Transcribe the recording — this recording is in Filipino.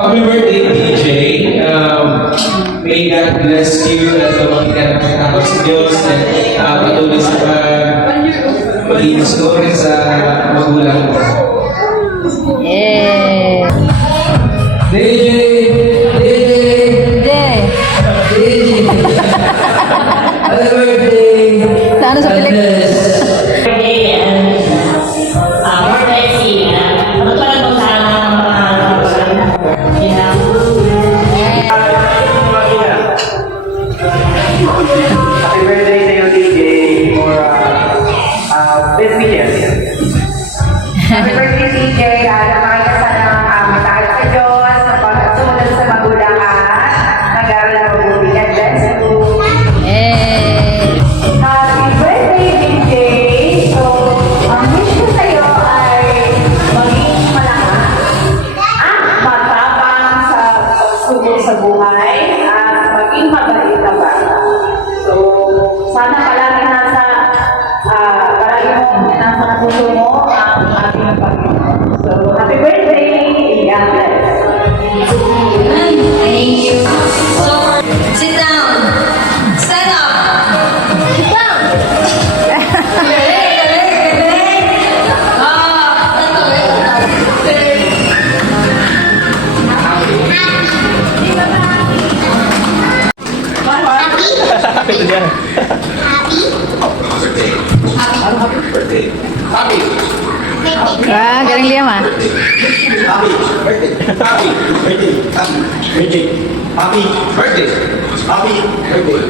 Happy birthday, DJ. May God bless you at lumaki ka ng pagkakot sa Diyos at patuloy sa pag-iinsto rin sa magulang mo. Yeah. DJ! DJ! DJ! Happy birthday! Sana sa pilik. Happy birthday to you, DJ, for 50 years. Happy birthday, DJ. Naman ka sana matahal sa Diyos, sa pagkasunod sa magulang at nag-aaral na mabuti. God bless you. Happy birthday, DJ. So, ang wish ko sa'yo ay maging malakas at matapang sa pagsubok sa buhay at maging mabait na bata. So, sana palagi nasa puso mo ang ating Panginoon. So, happy birthday! God bless! Thank you. So, sit down. Stand up. Sit down. Wah, galing dia mah. Happy birthday! Happy birthday! Happy birthday! Happy birthday! Happy birthday!